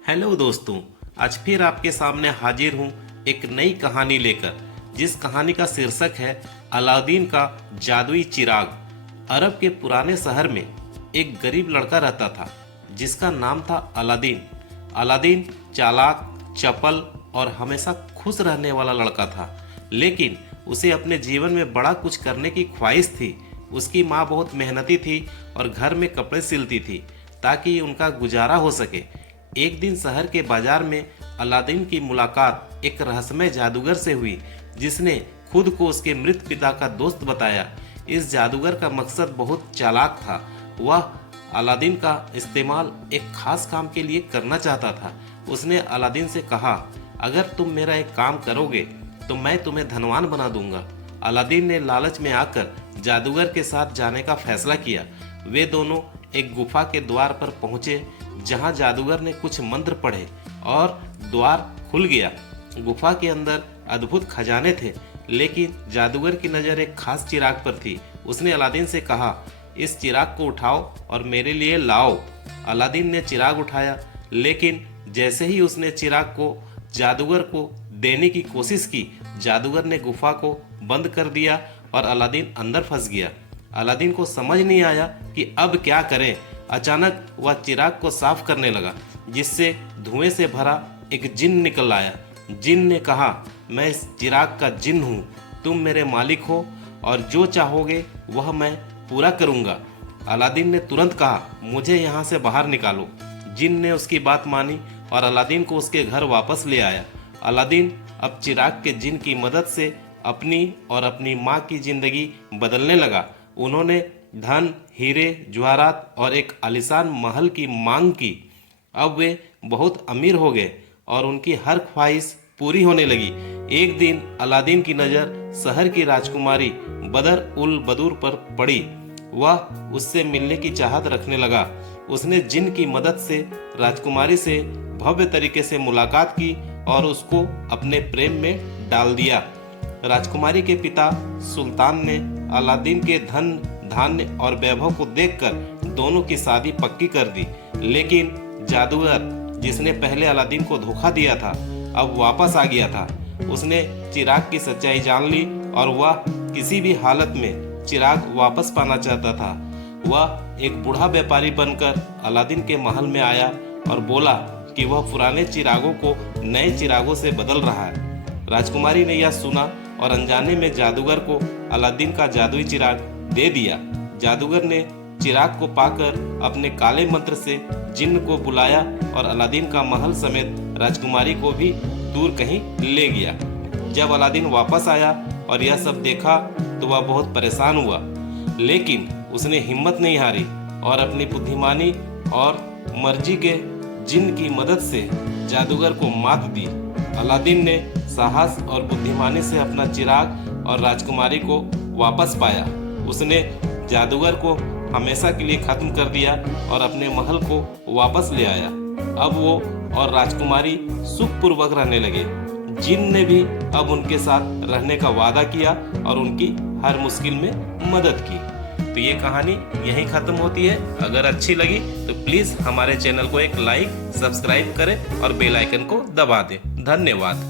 Hello दोस्तों, आज फिर आपके सामने हाजिर हूँ एक नई कहानी लेकर, जिस कहानी का शीर्षक है अलादीन का जादुई चिराग। अरब के पुराने शहर में एक गरीब लड़का रहता था जिसका नाम था अलादीन। अलादीन चालाक, चपल और हमेशा खुश रहने वाला लड़का था, लेकिन उसे अपने जीवन में बड़ा कुछ करने की ख्वाहिश थी। उसकी माँ बहुत मेहनती थी और घर में कपड़े सिलती थी ताकि उनका गुजारा हो सके। एक दिन शहर के बाजार में अलादीन की मुलाकात एक रहस्यमय जादूगर से हुई जिसने खुद को उसके मृत पिता का दोस्त बताया। इस जादूगर का मकसद बहुत चालाक था। वह अलादीन का इस्तेमाल एक खास काम के लिए करना चाहता था। उसने अलादीन से कहा, अगर तुम मेरा एक काम करोगे तो मैं तुम्हें धनवान बना दूंगा। अलादीन ने लालच में आकर जादूगर के साथ जाने का फैसला किया। वे दोनों एक गुफा के द्वार पर पहुंचे जहां जादूगर ने कुछ मंत्र पढ़े और द्वार खुल गया। गुफा के अंदर अद्भुत खजाने थे, लेकिन जादूगर की नज़र एक खास चिराग पर थी। उसने अलादीन से कहा, इस चिराग को उठाओ और मेरे लिए लाओ। अलादीन ने चिराग उठाया, लेकिन जैसे ही उसने चिराग को जादूगर को देने की कोशिश की, जादूगर ने गुफा को बंद कर दिया और अलादीन अंदर फंस गया। अलादीन को समझ नहीं आया कि अब क्या करें। अचानक वह चिराग को साफ करने लगा, जिससे धुएं से भरा एक जिन निकल आया। जिन ने कहा, मैं इस चिराग का जिन हूँ, तुम मेरे मालिक हो और जो चाहोगे वह मैं पूरा करूँगा। अलादीन ने तुरंत कहा, मुझे यहाँ से बाहर निकालो। जिन ने उसकी बात मानी और अलादीन को उसके घर वापस ले आया। अलादीन अब चिराग के जिन की मदद से अपनी और अपनी माँ की जिंदगी बदलने लगा। उन्होंने धन, हीरे, जवाहरात और एक आलीशान महल की मांग की। अब वे बहुत अमीर हो गए और उनकी हर ख्वाहिश पूरी होने लगी। एक दिन अलादीन की नज़र शहर की राजकुमारी बदर उल बदूर पर पड़ी। वह उससे मिलने की चाहत रखने लगा। उसने जिन की मदद से राजकुमारी से भव्य तरीके से मुलाकात की और उसको अपने प्रेम में डाल दिया। राजकुमारी के पिता सुल्तान ने अलादीन के धन, धान्य और वैभव को देखकर दोनों की शादी पक्की कर दी। लेकिन जादूगर, जिसने पहले अलादीन को धोखा दिया था, अब वापस आ गया था। उसने चिराग की सच्चाई जान ली और वह किसी भी हालत में चिराग वापस पाना चाहता था। वह एक बूढ़ा व्यापारी बनकर अलादीन के महल में आया और बोला कि वह पुराने चिरागों को नए चिरागों से बदल रहा है। राजकुमारी ने यह सुना और अनजाने में जादूगर को अलादीन का जादुई चिराग दे दिया। जादूगर ने चिराग को पाकर अपने काले मंत्र से जिन्न को बुलाया और अलादीन का महल समेत राजकुमारी को भी दूर कहीं ले गया। जब अलादीन वापस आया और यह सब देखा तो वह बहुत परेशान हुआ, लेकिन उसने हिम्मत नहीं हारी और अपनी बुद्धिमानी और मर्जी के जिन्न की मदद से जादूगर को मात दी। अलादीन ने साहस और बुद्धिमानी से अपना चिराग और राजकुमारी को वापस पाया। उसने जादूगर को हमेशा के लिए खत्म कर दिया और अपने महल को वापस ले आया। अब वो और राजकुमारी सुखपूर्वक रहने लगे। जिन ने भी अब उनके साथ रहने का वादा किया और उनकी हर मुश्किल में मदद की। तो ये कहानी यहीं ख़त्म होती है। अगर अच्छी लगी तो प्लीज़ हमारे चैनल को एक लाइक, सब्सक्राइब करें और बेल आइकन को दबा दें। धन्यवाद।